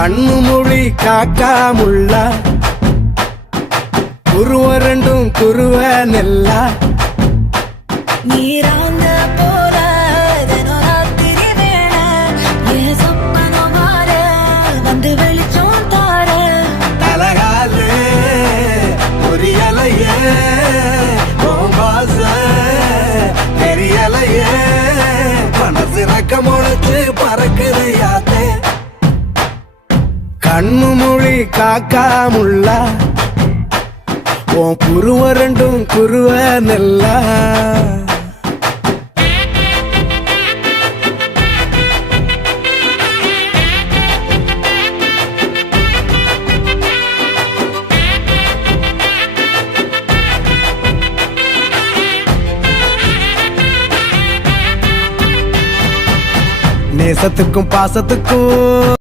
கண்ணு மொழி காக்காமுள்ள குருவ ரெண்டும் குருவ நெல்லா நீராங்க போல ராத்திரி வேள என் சொப்பனம் மாற வந்து வெளிச்சம் தார தலகாலே புரியலையே பாச தெரியலையே மனசு ரக்க முளைச்சு பறக்குது யாத்தே கண்ணு மொழி காக்காமுள்ள உன் குருவ ரெண்டும் குருவ நெல்லா நேசத்துக்கும் பாசத்துக்கும்